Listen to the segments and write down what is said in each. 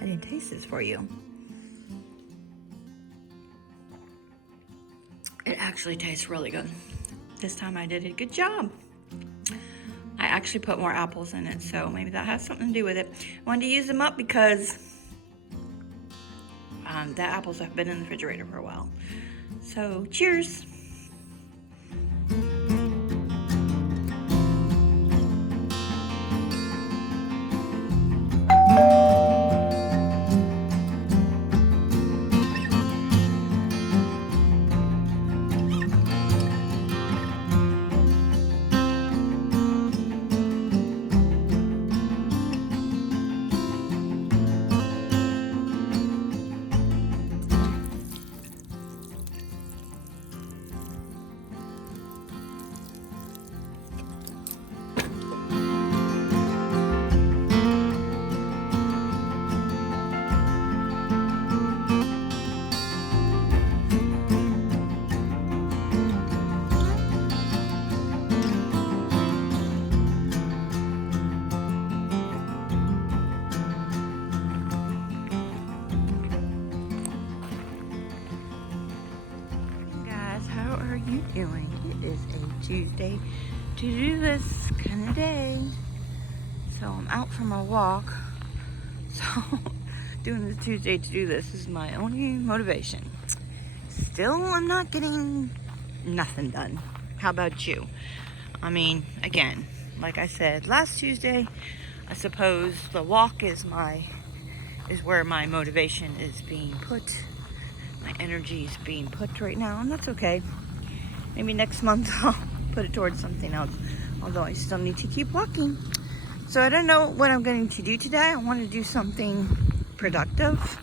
I didn't taste this for you. It actually tastes really good. This time I did a good job. I actually put more apples in it, so maybe that has something to do with it. I wanted to use them up because the apples have been in the refrigerator for a while. So, cheers. Doing. It is a Tuesday to do this kind of day. So I'm out for my walk. So doing this Tuesday to do this is my only motivation. Still, I'm not getting nothing done. How about you? I mean, again, like I said last Tuesday, I suppose the walk is where my motivation is being put. My energy is being put right now, and that's okay. Maybe next month I'll put it towards something else, although I still need to keep walking. So I don't know what I'm going to do today. I want to do something productive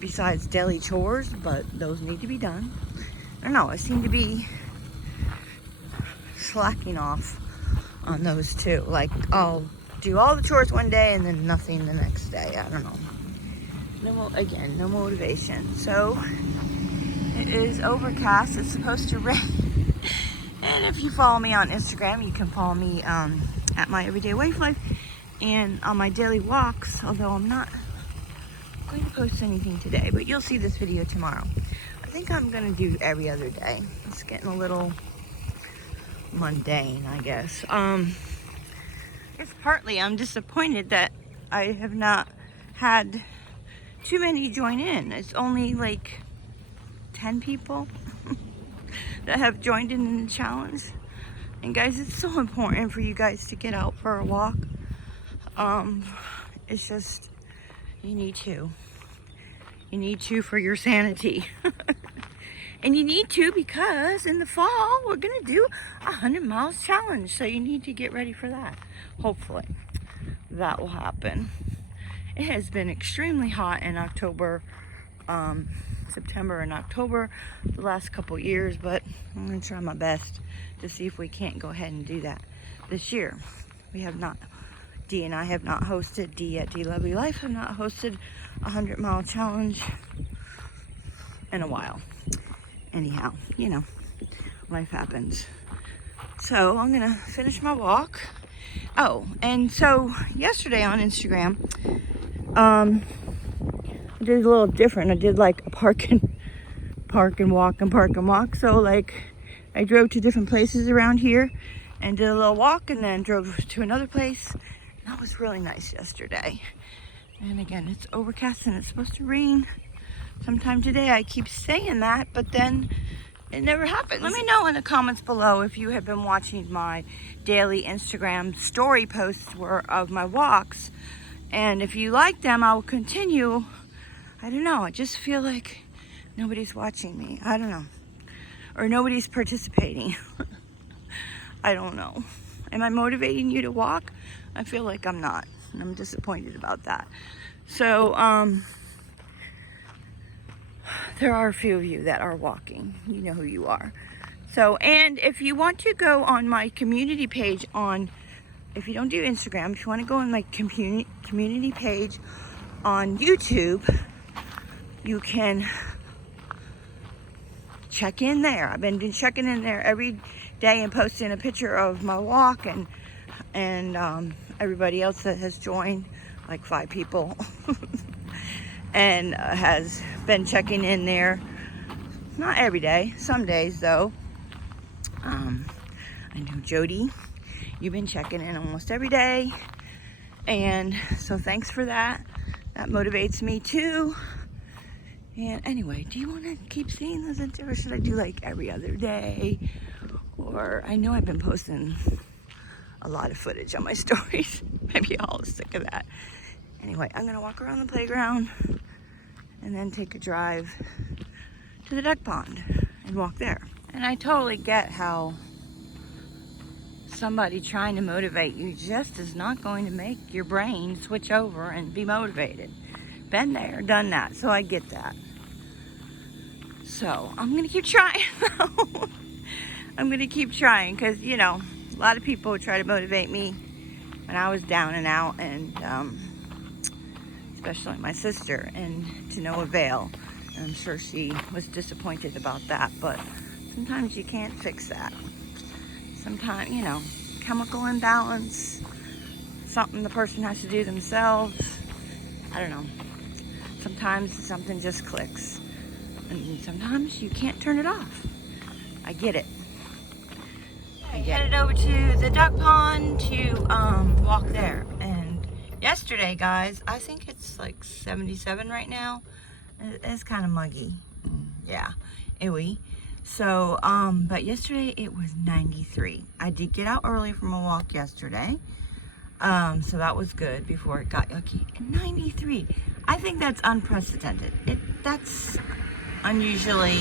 besides daily chores, but those need to be done. I don't know, I seem to be slacking off on those too. Like, I'll do all the chores one day and then nothing the next day. I don't know. Again, no motivation. So it is overcast. It's supposed to rain. And if you follow me on Instagram, you can follow me at MyEveryDayWifeLife and on my daily walks, although I'm not going to post anything today, but you'll see this video tomorrow. I think I'm going to do every other day. It's getting a little mundane, I guess. It's partly I'm disappointed that I have not had too many join in. It's only like 10 people that have joined in the challenge. And guys, it's so important for you guys to get out for a walk. It's just, you need to. You need to for your sanity. And you need to because in the fall, we're gonna do a 100 miles challenge. So you need to get ready for that. Hopefully that will happen. It has been extremely hot in October, September and October the last couple years, but I'm going to try my best to see if we can't go ahead and do that this year. We have not, Dee and I have not hosted, Dee at Dee Lovely Life have not hosted a 100-mile challenge in a while. Anyhow, you know, life happens. So I'm going to finish my walk. Oh, and so yesterday on Instagram, I did a little different. I did like a park and walk. So like I drove to different places around here and did a little walk and then drove to another place. That was really nice yesterday. And again, it's overcast and it's supposed to rain sometime today. I keep saying that, but then it never happens. Let me know in the comments below if you have been watching my daily Instagram story posts of my walks. And if you like them, I will continue. I don't know. I just feel like nobody's watching me. I don't know. Or nobody's participating. I don't know. Am I motivating you to walk? I feel like I'm not. And I'm disappointed about that. So, there are a few of you that are walking. You know who you are. So, and if you want to go on my community page if you don't do Instagram, if you want to go on my community page on YouTube, you can check in there. I've been checking in there every day and posting a picture of my walk and everybody else that has joined like 5 people. And has been checking in there. Not every day, some days though. I know Jody, you've been checking in almost every day. And so thanks for that. That motivates me too. And anyway, do you want to keep seeing those, or should I do like every other day? Or I know I've been posting a lot of footage on my stories. Maybe I'll stick to that. Anyway, I'm gonna walk around the playground and then take a drive to the duck pond and walk there. And I totally get how somebody trying to motivate you just is not going to make your brain switch over and be motivated. Been there, done that, so I get that. So I'm gonna keep trying. I'm gonna keep trying because, you know, a lot of people try to motivate me when I was down and out, and especially my sister, and to no avail. And I'm sure she was disappointed about that, but sometimes you can't fix that. Sometimes, you know, chemical imbalance, something the person has to do themselves. I don't know. Sometimes something just clicks, and sometimes you can't turn it off. I get it. I headed over to the duck pond to walk there. And yesterday, guys, I think it's like 77 right now. It's kind of muggy. Yeah, ewy. So, but yesterday it was 93. I did get out early from a walk yesterday. So that was good before it got yucky. 93. I think that's unprecedented. That's unusually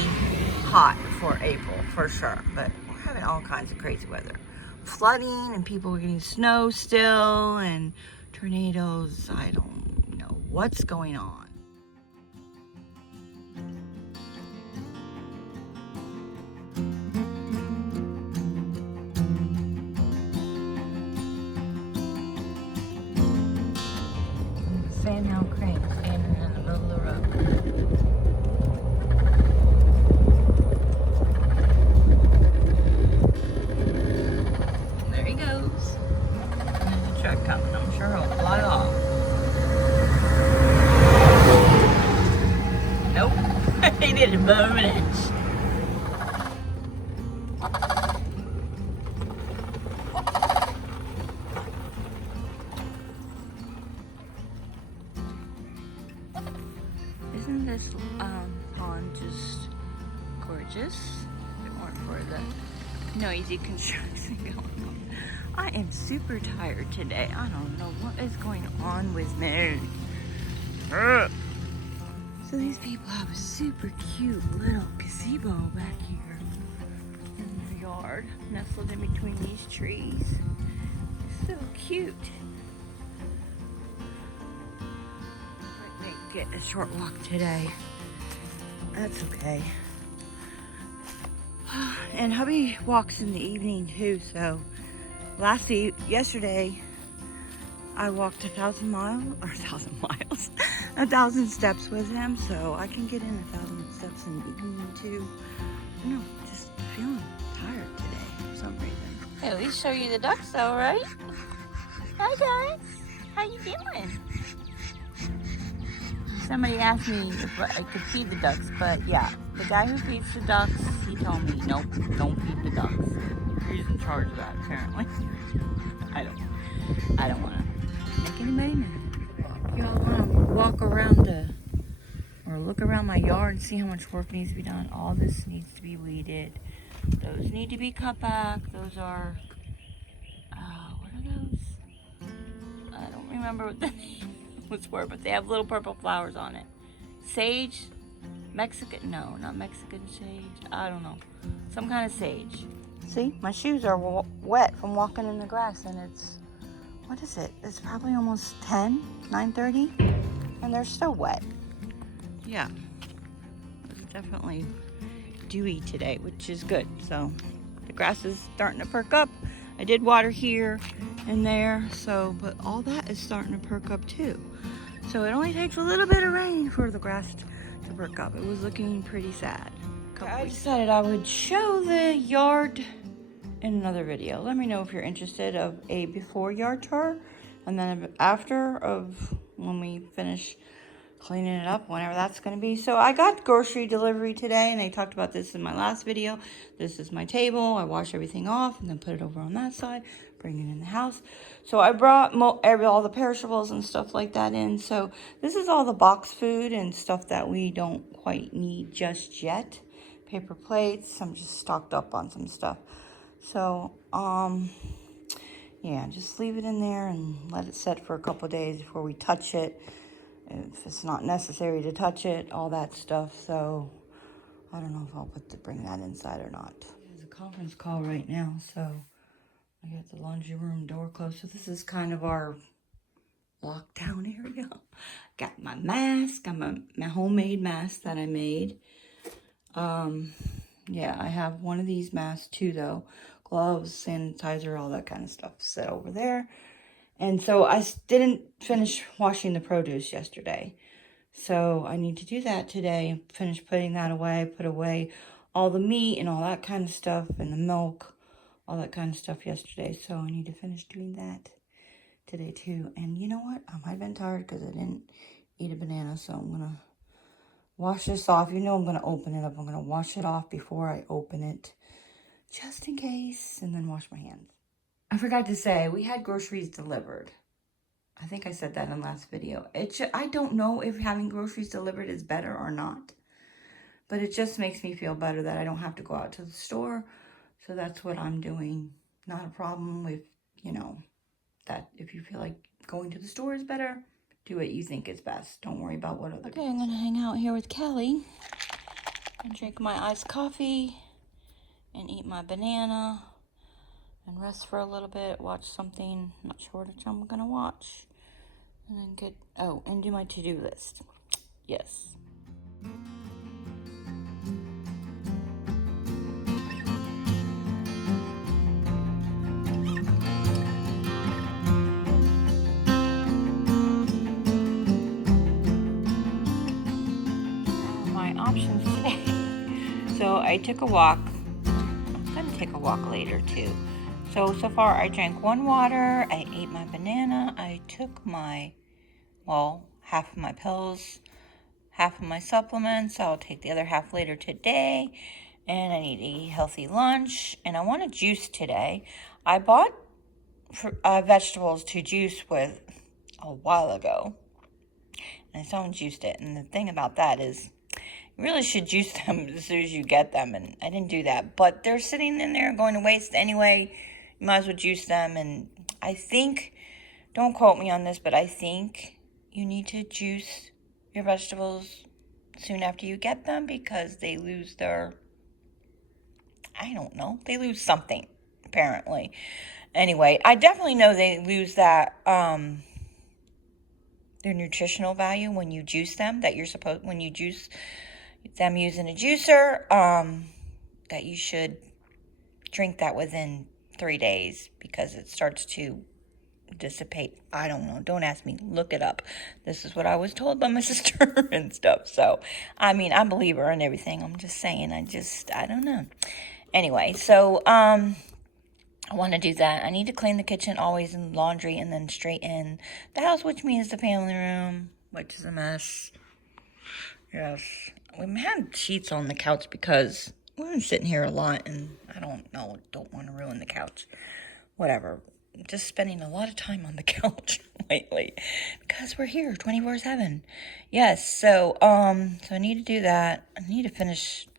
hot for April, for sure. But we're having all kinds of crazy weather. Flooding, and people are getting snow still, and tornadoes. I don't know what's going on. Sandhill crane standing in the middle of the road. There he goes. And there's a truck coming. I'm sure he'll fly off. Nope. He did above an inch. Isn't this pond just gorgeous? If it weren't for the noisy construction going on. I am super tired today. I don't know what is going on with me. So these people have a super cute little gazebo back here in the yard, nestled in between these trees. It's so cute. Get a short walk today. That's okay. And hubby walks in the evening too, so yesterday I walked 1,000 steps with him, so I can get in 1,000 steps in the evening too. I don't know, just feeling tired today for some reason. Hey, at least show you the ducks though, right? Hi guys, how you doing? Somebody asked me if I could feed the ducks, but yeah, the guy who feeds the ducks, he told me, nope, don't feed the ducks. He's in charge of that, apparently. I don't want to make anybody mad. Y'all want to walk around or look around my yard and see how much work needs to be done. All this needs to be weeded. Those need to be cut back. Those are, what are those? I don't remember what what's word, but they have little purple flowers on it. Sage, Mexican, no, not Mexican sage. I don't know, some kind of sage. See, my shoes are wet from walking in the grass, and it's, what is it? It's probably almost 9:30, and they're still wet. Yeah, it's definitely dewy today, which is good. So the grass is starting to perk up. I did water here and there, so, but all that is starting to perk up too. So it only takes a little bit of rain for the grass to perk up. It was looking pretty sad. I decided I would show the yard in another video. Let me know if you're interested of a before yard tour And then after when we finish cleaning it up, whenever that's going to be. So I got grocery delivery today, and I talked about this in my last video. This is my table. I wash everything off and then put it over on that side, bring it in the house. So I brought all the perishables and stuff like that in. So this is all the box food and stuff that we don't quite need just yet. Paper plates. I'm just stocked up on some stuff. So, yeah, just leave it in there and let it set for a couple days before we touch it. If it's not necessary to touch it, all that stuff. So I don't know if I'll bring that inside or not. There's a conference call right now, so I got the laundry room door closed. So this is kind of our lockdown area. Got my mask, got my homemade mask that I made. Yeah, I have one of these masks too, though. Gloves, sanitizer, all that kind of stuff set over there. And so I didn't finish washing the produce yesterday. So I need to do that today. Finish putting that away, put away all the meat and all that kind of stuff and the milk, all that kind of stuff yesterday. So I need to finish doing that today too. And you know what? I might have been tired because I didn't eat a banana. So I'm going to wash this off. You know I'm going to open it up. I'm going to wash it off before I open it just in case, and then wash my hands. I forgot to say, we had groceries delivered. I think I said that in the last video. I don't know if having groceries delivered is better or not. But it just makes me feel better that I don't have to go out to the store. So that's what I'm doing. Not a problem with, that if you feel like going to the store is better, do what you think is best. Don't worry about what other people. Okay, I'm going to hang out here with Kelly and drink my iced coffee and eat my banana. And rest for a little bit, watch something, not sure which I'm gonna watch. And then and do my to-do list. Yes. My options today. So I took a walk. I'm gonna take a walk later too. So far I drank 1 water, I ate my banana, I took half of my pills, half of my supplements. I'll take the other half later today. And I need to eat a healthy lunch. And I want a juice today. I bought vegetables to juice with a while ago. And someone juiced it. And the thing about that is, you really should juice them as soon as you get them. And I didn't do that. But they're sitting in there going to waste anyway. You might as well juice them. And I think, don't quote me on this, but I think you need to juice your vegetables soon after you get them because they lose their, they lose something, apparently. Anyway, I definitely know they lose that, their nutritional value when you juice them, when you juice them using a juicer, that you should drink that within 3 days because it starts to dissipate. I don't know. Don't ask me. Look it up. This is what I was told by my sister and stuff. So, I believe her and everything. I'm just saying. I don't know. Anyway, so, I want to do that. I need to clean the kitchen always and laundry and then straighten the house, which means the family room, which is a mess. Yes. We had sheets on the couch because we've been sitting here a lot and I don't want to ruin the couch. Whatever. Just spending a lot of time on the couch lately because we're here 24/7. Yes. So I need to do that. I need to finish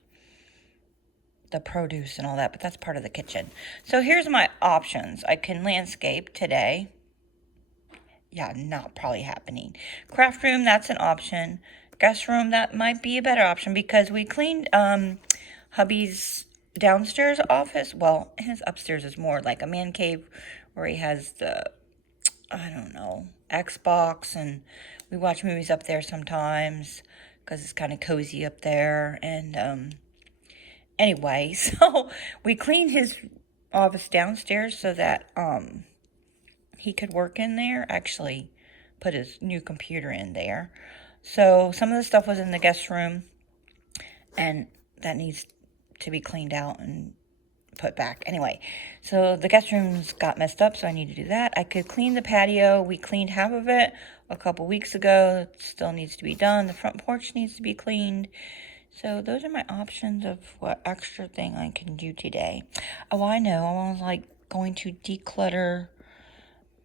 the produce and all that, but that's part of the kitchen. So here's my options. I can landscape today. Yeah, not probably happening. Craft room, that's an option. Guest room, that might be a better option because we cleaned hubby's downstairs office. Well, his upstairs is more like a man cave where he has the, Xbox, and we watch movies up there sometimes because it's kind of cozy up there. And anyway, so we cleaned his office downstairs so that he could work in there, actually put his new computer in there. So some of the stuff was in the guest room, and that needs to be cleaned out and put back. Anyway, so the guest rooms got messed up, so I need to do that. I could clean the patio. We cleaned half of it a couple weeks ago. It still needs to be done. The front porch needs to be cleaned. So those are my options of what extra thing I can do today. Oh, I know. I was like going to declutter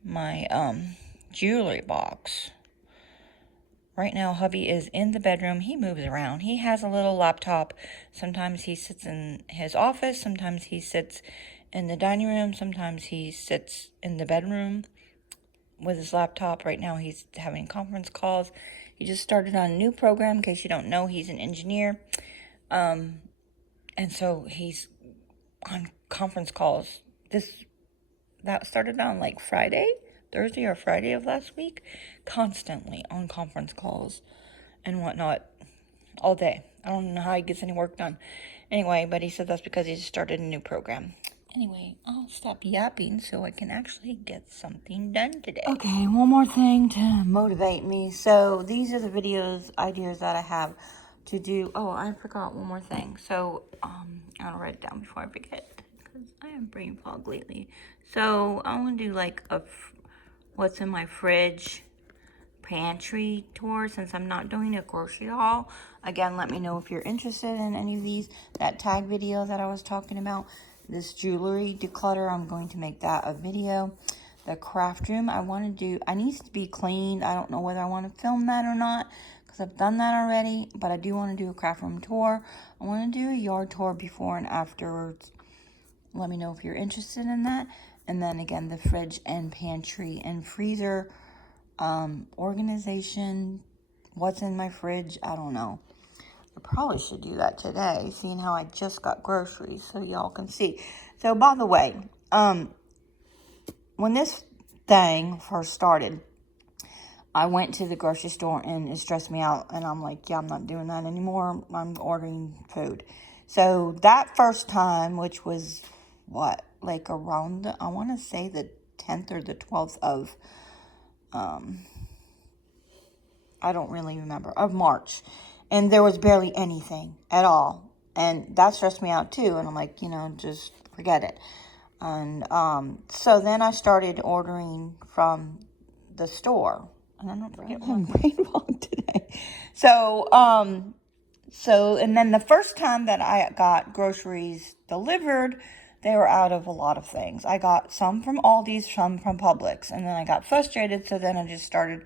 my jewelry box. Right now, hubby is in the bedroom. He moves around. He has a little laptop. Sometimes he sits in his office. Sometimes he sits in the dining room. Sometimes he sits in the bedroom with his laptop. Right now, he's having conference calls. He just started on a new program. In case you don't know, he's an engineer. And so he's on conference calls. That started on like Thursday or Friday of last week, constantly on conference calls and whatnot all day. I don't know how he gets any work done. Anyway, but he said that's because he just started a new program. Anyway, I'll stop yapping so I can actually get something done today. Okay, one more thing to motivate me. So these are the ideas that I have to do. Oh, I forgot one more thing. So I'll write it down before I forget because I am brain fog lately. So I want to do like what's in my fridge pantry tour since I'm not doing a grocery haul. Again, let me know if you're interested in any of these. That tag video that I was talking about, this jewelry declutter, I'm going to make that a video. The craft room, I need to be cleaned. I don't know whether I want to film that or not because I've done that already, but I do want to do a craft room tour. I want to do a yard tour before and afterwards. Let me know if you're interested in that. And then again, the fridge and pantry and freezer organization. What's in my fridge? I don't know. I probably should do that today, seeing how I just got groceries so y'all can see. So by the way, when this thing first started, I went to the grocery store and it stressed me out. And I'm like, yeah, I'm not doing that anymore. I'm ordering food. So that first time, which was like around, I want to say the 10th or the 12th of, I don't really remember, of March. And there was barely anything at all. And that stressed me out too. And I'm like, just forget it. And so then I started ordering from the store. And I don't forget my brain fog today. So, and then the first time that I got groceries delivered, they were out of a lot of things. I got some from Aldi's, some from Publix. And then I got frustrated, so then I just started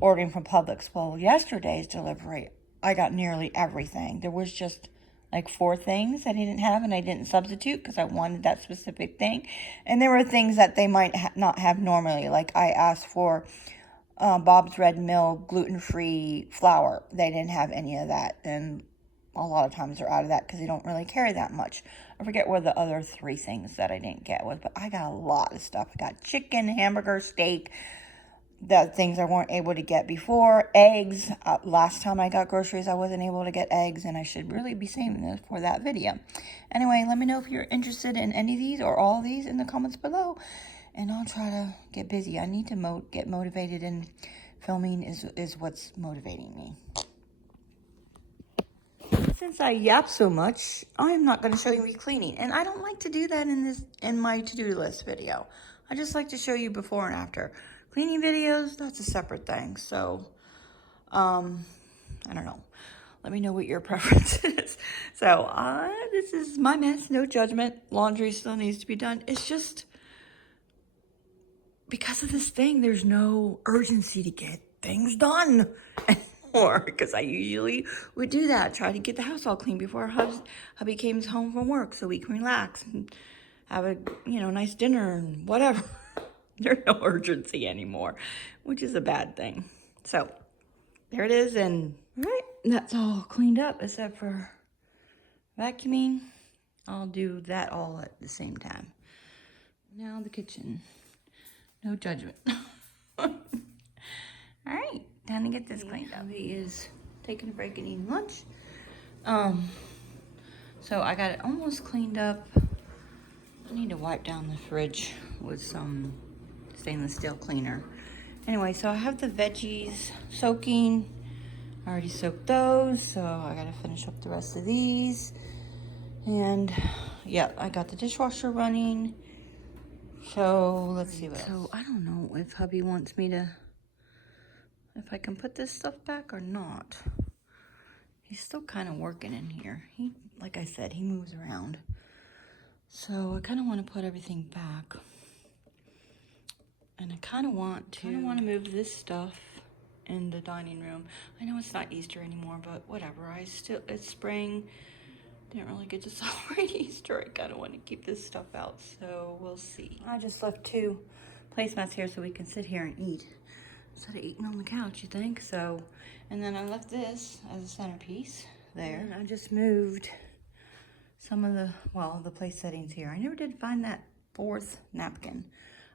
ordering from Publix. Well, yesterday's delivery, I got nearly everything. There was just like 4 things I didn't have, and I didn't substitute because I wanted that specific thing. And there were things that they might not have normally. Like I asked for Bob's Red Mill gluten-free flour. They didn't have any of that, and a lot of times they're out of that because they don't really carry that much. I forget where the other 3 things that I didn't get was, but I got a lot of stuff. I got chicken, hamburger, steak, the things I weren't able to get before. Eggs. Last time I got groceries, I wasn't able to get eggs, and I should really be saving this for that video. Anyway, let me know if you're interested in any of these or all of these in the comments below, and I'll try to get busy. I need to get motivated, and filming is what's motivating me. Since I yap so much, I'm not going to show you me cleaning, and I don't like to do that in my to-do list video. I just like to show you before and after. Cleaning videos, that's a separate thing. So, I don't know. Let me know what your preference is. So, this is my mess, no judgment. Laundry still needs to be done. It's just because of this thing, there's no urgency to get things done anymore. Because I usually would do that, try to get the house all clean before hubby came home from work so we can relax and have a nice dinner and whatever. There's no urgency anymore, which is a bad thing. So there it is, and all right, that's all cleaned up except for vacuuming. I'll do that all at the same time. Now the kitchen. No judgment. All right, time to get this cleaned up. He is taking a break and eating lunch. So I got it almost cleaned up. I need to wipe down the fridge with some stainless steel cleaner. Anyway, so I have the veggies soaking. I already soaked those, so I gotta finish up the rest of these. And yeah, I got the dishwasher running. So let's see what else. So I don't know if hubby wants me to, if I can put this stuff back or not. He's still kind of working in here. He, like I said, he moves around. So I kind of want to put everything back. And I kind of want to move this stuff in the dining room. I know it's not Easter anymore, but whatever. It's spring. Didn't really get to celebrate Easter. I kind of want to keep this stuff out, so we'll see. I just left 2 placemats here so we can sit here and eat instead of eating on the couch, you think? So, and then I left this as a centerpiece there. And I just moved some of the, well, the place settings here. I never did find that 4th napkin.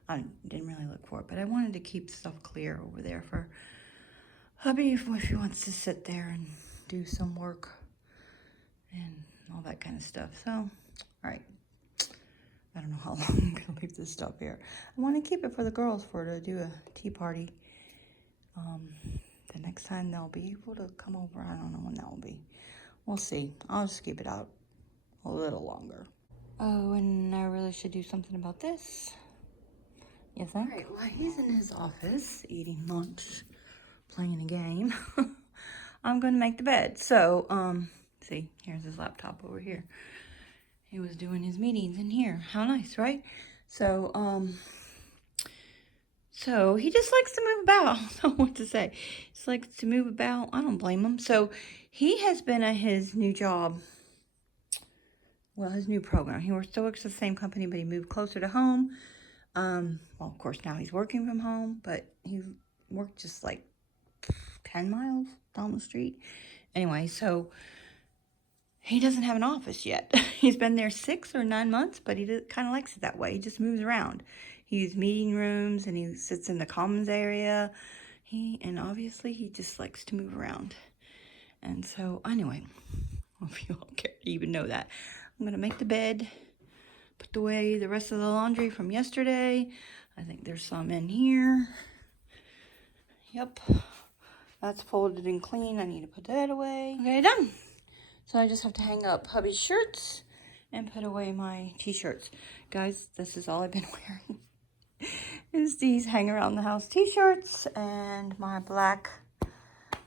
I didn't really look for it, but I wanted to keep stuff clear over there for hubby if he wants to sit there and do some work and all that kind of stuff. So, all right. I don't know how long I'm gonna leave this stuff here. I want to keep it for the girls to do a tea party. The next time they'll be able to come over. I don't know when that will be. We'll see. I'll just keep it out a little longer. Oh, and I really should do something about this. You think? All right, well, he's in his office eating lunch, playing a game. I'm going to make the bed. So, see, here's his laptop over here. He was doing his meetings in here. How nice, right? So, so he just likes to move about. I don't know what to say. He just likes to move about. I don't blame him. So he has been at his new job. Well, his new program. He still works at the same company, but he moved closer to home. Well, of course, now he's working from home, but he worked just like 10 miles down the street. Anyway, so he doesn't have an office yet. He's been there 6 or 9 months, but he kind of likes it that way. He just moves around. He uses meeting rooms, and he sits in the commons area. And obviously, he just likes to move around. And so, anyway, I hope you all care to even know that. I'm going to make the bed, put away the rest of the laundry from yesterday. I think there's some in here. Yep. That's folded and clean. I need to put that away. Okay, done. So I just have to hang up hubby's shirts and put away my t-shirts. Guys, this is all I've been wearing. Is these hang around the house t-shirts and my black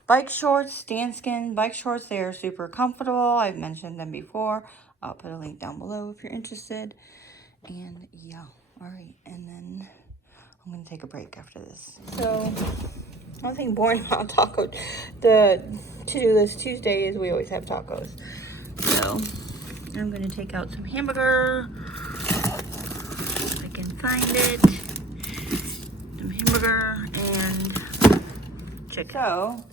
bike shorts, Danskin bike shorts. They are super comfortable. I've mentioned them before. I'll put a link down below if you're interested. And yeah, all right. And then I'm going to take a break after this. So, nothing boring about taco. The to-do list Tuesday is we always have tacos. So, I'm going to take out some hamburger. If I can find it. Some hamburger and chicken. So,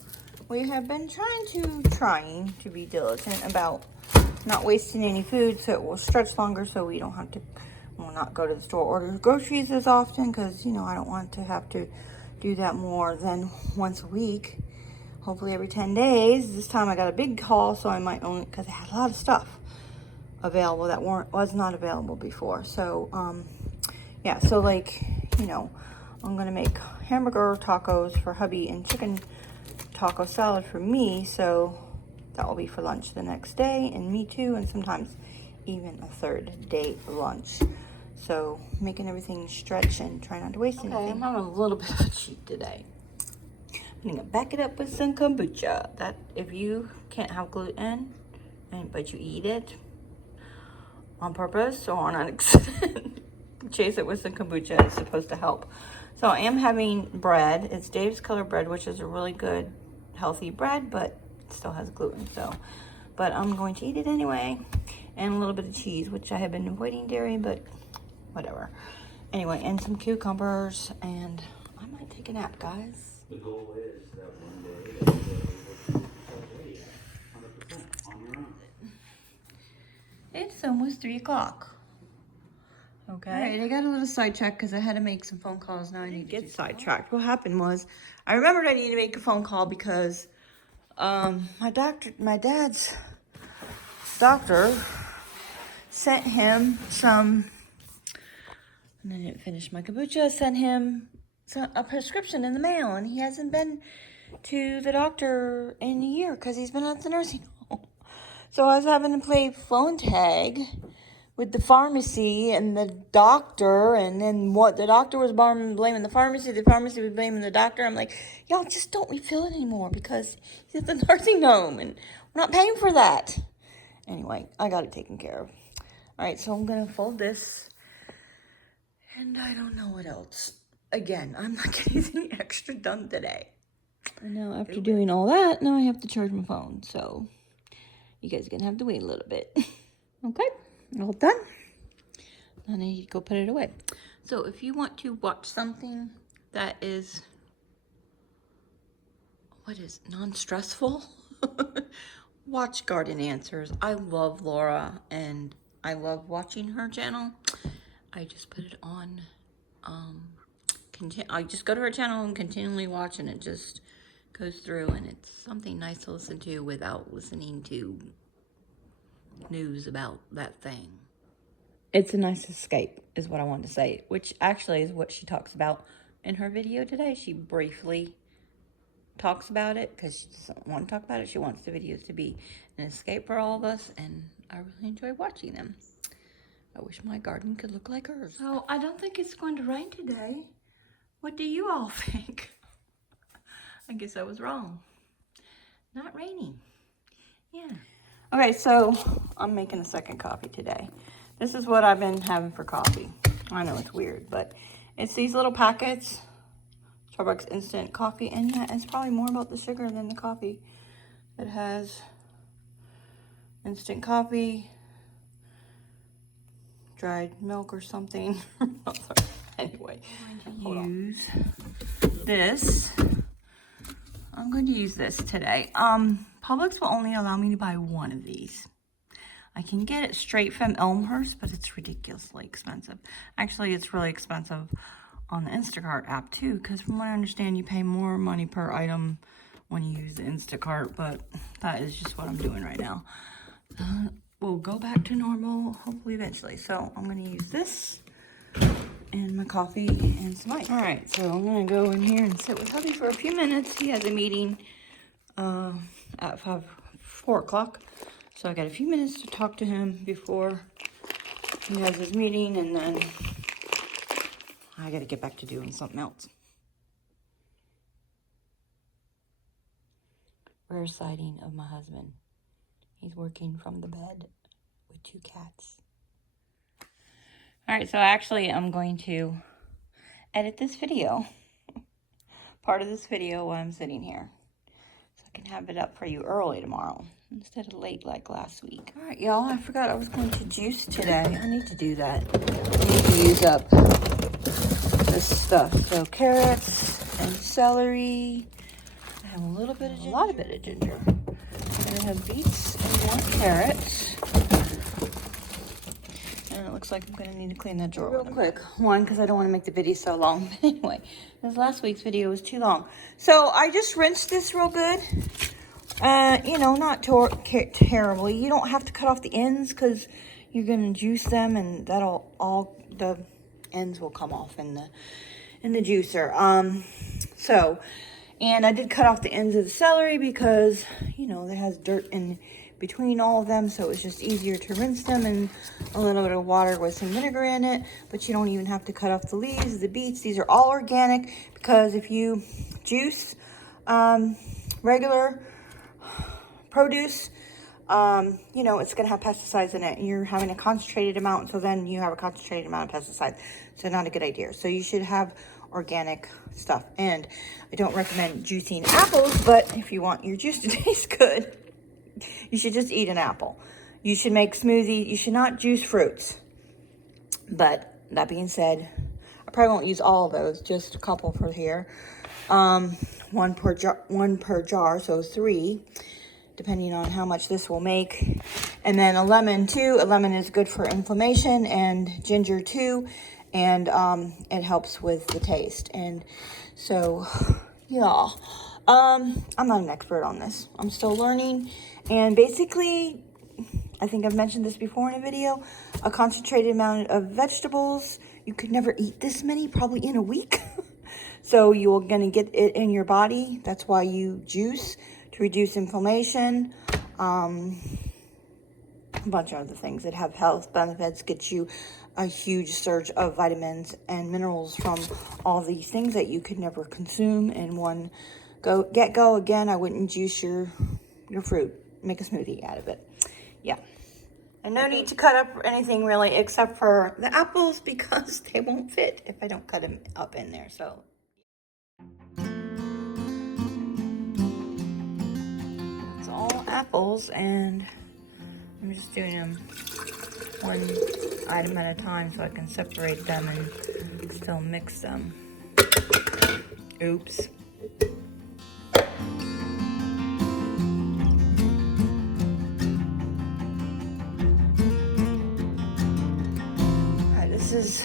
we have been trying to be diligent about not wasting any food so it will stretch longer, so we don't have to, we'll not go to the store order groceries as often, because, you know, I don't want to have to do that more than once a week. Hopefully every 10 days. This time I got a big haul, so I might only, because I had a lot of stuff available that was not available before. So, yeah, so like, you know, I'm going to make hamburger tacos for hubby and chicken taco salad for me, so that will be for lunch the next day, and me too, and sometimes even a third day lunch. So making everything stretch and try not to waste anything. I'm having a little bit of a cheat today. I'm gonna back it up with some kombucha. That if you can't have gluten, but you eat it on purpose or on accident, chase it with some kombucha. It's supposed to help. So I am having bread. It's Dave's Color Bread, which is a really good, healthy bread, but it still has gluten. So, but I'm going to eat it anyway. And a little bit of cheese, which I have been avoiding dairy, but whatever. Anyway, and some cucumbers, and I might take a nap, guys. The goal is that one day that you'll be 100% on your own. It's almost 3 o'clock. Okay. All right, I got a little sidetracked because I had to make some phone calls. Now I need to get sidetracked. What happened was, I remembered I needed to make a phone call because my dad's doctor sent him some, and I didn't finish my kombucha, sent him a prescription in the mail, and he hasn't been to the doctor in a year because he's been at the nursing home. So I was having to play phone tag with the pharmacy and the doctor, and then what the doctor was blaming the pharmacy was blaming the doctor. I'm like, y'all just don't refill it anymore because he's at the nursing home and we're not paying for that. Anyway, I got it taken care of. All right, so I'm gonna fold this, and I don't know what else. Again, I'm not getting anything extra done today. And now after doing all that, now I have to charge my phone, so you guys are gonna have to wait a little bit. Okay, all done. Then I need to go put it away. So if you want to watch something that is, non-stressful, watch Garden Answers. I love Laura and I love watching her channel. I just put it on, I just go to her channel and continually watch, and it just goes through, and it's something nice to listen to without listening to news about that thing. It's a nice escape, is what I want to say, which actually is what she talks about in her video today. She briefly talks about it because she doesn't want to talk about it. She wants the videos to be an escape for all of us, and I really enjoy watching them. I wish my garden could look like hers. So I don't think it's going to rain today. What do you all think? I guess I was wrong. Not raining. Yeah. Okay, so I'm making a second coffee today. This is what I've been having for coffee. I know it's weird, but it's these little packets, Starbucks instant coffee, and yeah, it's probably more about the sugar than the coffee. It has instant coffee, dried milk or something. Oh, sorry. Anyway, I'm going to use this. I'm going to use this today. Publix will only allow me to buy one of these. I can get it straight from Elmhurst, but it's ridiculously expensive. Actually, it's really expensive on the Instacart app too, because from what I understand, you pay more money per item when you use the Instacart, but that is just what I'm doing right now. We'll go back to normal, hopefully eventually. So I'm going to use this and my coffee and some ice. All right, so I'm going to go in here and sit with hubby for a few minutes. He has a meeting at 4 o'clock. So I got a few minutes to talk to him before he has his meeting, and then I got to get back to doing something else. Rare sighting of my husband. He's working from the bed with 2 cats. All right, so actually I'm going to edit this video, part of this video while I'm sitting here, so I can have it up for you early tomorrow instead of late like last week. All right, y'all, I forgot I was going to juice today. I need to do that. I need to use up this stuff. So carrots and celery. I have a little bit of ginger. A lot of ginger. And I have beets and 1 carrot. And it looks like I'm going to need to clean that drawer real quick. One, because I don't want to make the video so long. But anyway, because last week's video was too long. So I just rinsed this real good. You know, not terribly. You don't have to cut off the ends because you're going to juice them, and that'll all the ends will come off in the juicer. And I did cut off the ends of the celery because, you know, it has dirt in between all of them, so it's just easier to rinse them in a little bit of water with some vinegar in it. But you don't even have to cut off the leaves, the beets. These are all organic, because if you juice regular produce, you know, it's going to have pesticides in it. You're having a concentrated amount, so then you have a concentrated amount of pesticides. So not a good idea. So you should have organic stuff. And I don't recommend juicing apples, but if you want your juice to taste good, you should just eat an apple. You should make smoothie. You should not juice fruits. But that being said, I probably won't use all of those, just a couple for here. One per jar, so 3. Depending on how much this will make. And then a lemon too. A lemon is good for inflammation, and ginger too. And it helps with the taste. And so, yeah. I'm not an expert on this. I'm still learning. And basically, I think I've mentioned this before in a video, a concentrated amount of vegetables. You could never eat this many, probably in a week. So you're gonna get it in your body. That's why you juice, to reduce inflammation. a bunch of other things that have health benefits, get you a huge surge of vitamins and minerals from all these things that you could never consume in one go. Again, I wouldn't juice your fruit. Make a smoothie out of it. Yeah. And no need to cut up anything really except for the apples because they won't fit if I don't cut them up in there. So it's all apples, and I'm just doing them one item at a time so I can separate them and still mix them. Oops. Alright, this is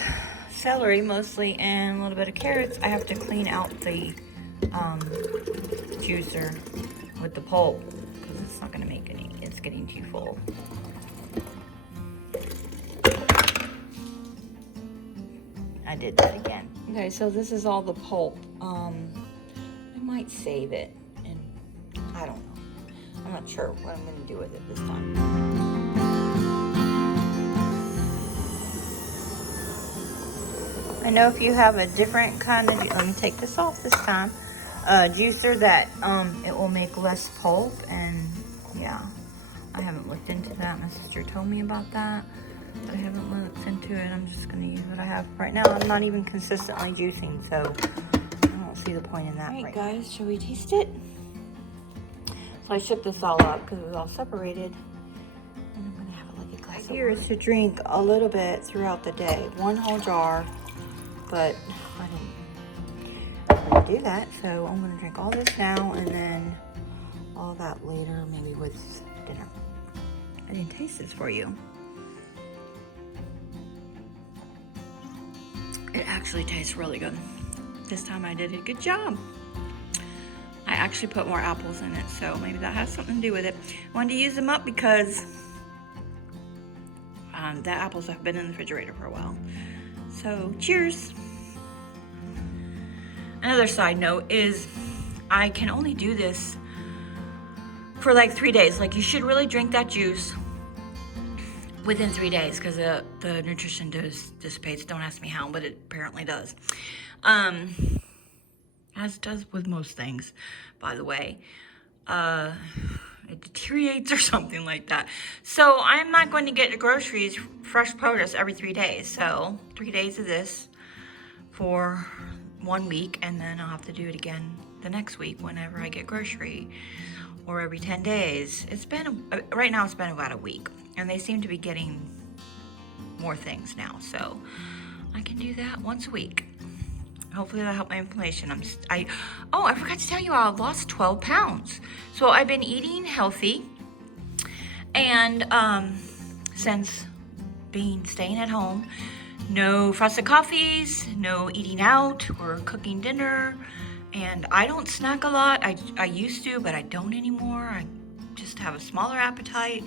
celery mostly and a little bit of carrots. I have to clean out the juicer with the pulp because it's not going to make any. It's getting too full. I did that again. Okay, so this is all the pulp. I might save it, and I don't know. I'm not sure what I'm going to do with it this time. I know if you have a different kind of, let me take this off this time, juicer that it will make less pulp, and yeah, I haven't looked into that. My sister told me about that. I haven't looked into it. I'm just going to use what I have right now. I'm not even consistently juicing, so I don't see the point in that. All right, guys, shall we taste it? So I shook this all up because it was all separated. And I'm going to have a look at glass. Here is to drink a little bit throughout the day. One whole jar, but I didn't do that. So I'm going to drink all this now and then all that later, maybe with dinner. I didn't taste this for you. It actually tastes really good. This time I did a good job. I actually put more apples in it, so maybe that has something to do with it. I wanted to use them up because the apples have been in the refrigerator for a while. So, cheers. Another side note is I can only do this for like 3 days. Like, you should really drink that juice within 3 days because the nutrition dissipates. Don't ask me how, but it apparently does. As it does with most things, by the way. It deteriorates or something like that. So I'm not going to get the groceries, fresh produce every 3 days. So 3 days of this for 1 week, and then I'll have to do it again the next week whenever I get grocery, or every 10 days. It's been, right now it's been about a week, and they seem to be getting more things now. So I can do that once a week. Hopefully that'll help my inflammation. I forgot to tell you, I lost 12 pounds. So I've been eating healthy, and since staying at home, no frosted coffees, no eating out or cooking dinner, and I don't snack a lot. I used to, but I don't anymore. I just have a smaller appetite.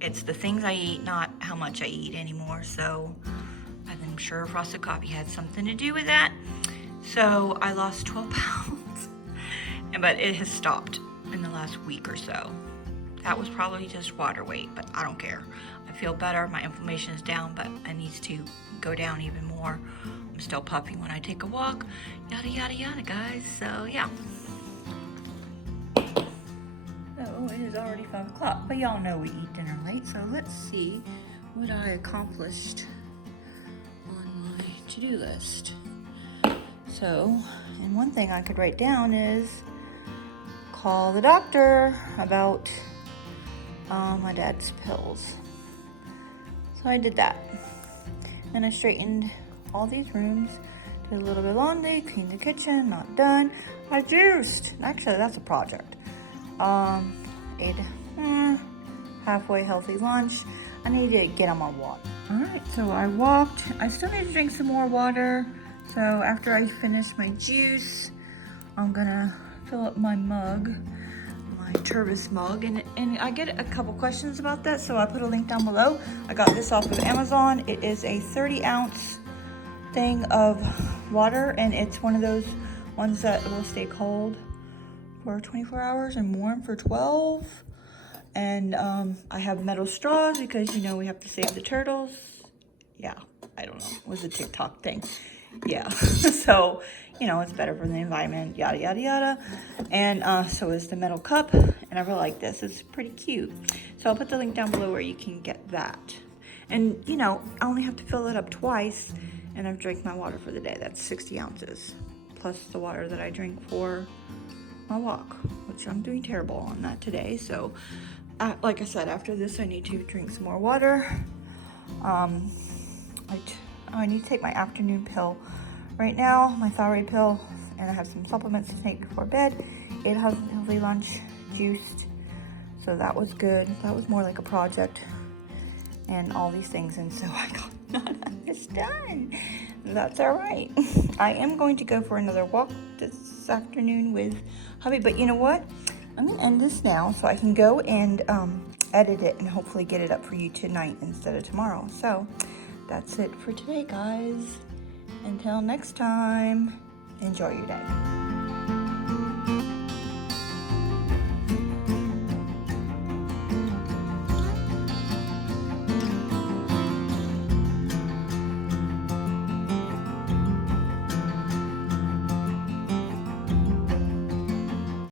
It's the things I eat, not how much I eat anymore. So I'm sure frosted coffee had something to do with that. So I lost 12 pounds, but it has stopped in the last week or so. That was probably just water weight, but I don't care. I feel better. My inflammation is down, but it needs to go down even more. I'm still puffy when I take a walk. Yada, yada, yada, guys. So, yeah. So, it is already 5 o'clock, but y'all know we eat dinner late. So, let's see what I accomplished on my to-do list. So, and one thing I could write down is call the doctor about my dad's pills. So I did that. And I straightened all these rooms, did a little bit of laundry, cleaned the kitchen, not done. I juiced. Actually, that's a project. Ate halfway healthy lunch. I need to get on my walk. All right, so I walked. I still need to drink some more water. So after I finish my juice, I'm gonna fill up my mug, my Turvis mug, and I get a couple questions about that, so I put a link down below. I got this off of Amazon. It is a 30-ounce thing of water, and it's one of those ones that will stay cold for 24 hours and warm for 12. And I have metal straws because, you know, we have to save the turtles. Yeah, I don't know. It was a TikTok thing. Yeah. So, you know, it's better for the environment, yada, yada, yada. And so is the metal cup. And I really like this. It's pretty cute. So I'll put the link down below where you can get that. And, you know, I only have to fill it up twice. And I've drank my water for the day. That's 60 ounces. Plus the water that I drink for my walk, which I'm doing terrible on that today. So, like I said, after this, I need to drink some more water. I need to take my afternoon pill right now, my thyroid pill, and I have some supplements to take before bed. Ate a healthy lunch, juiced, so that was good. That was more like a project and all these things, and so I got none of this done. That's all right. I am going to go for another walk this afternoon with hubby, but you know what? I'm gonna end this now so I can go and edit it and hopefully get it up for you tonight instead of tomorrow. So that's it for today, guys. Until next time, enjoy your day.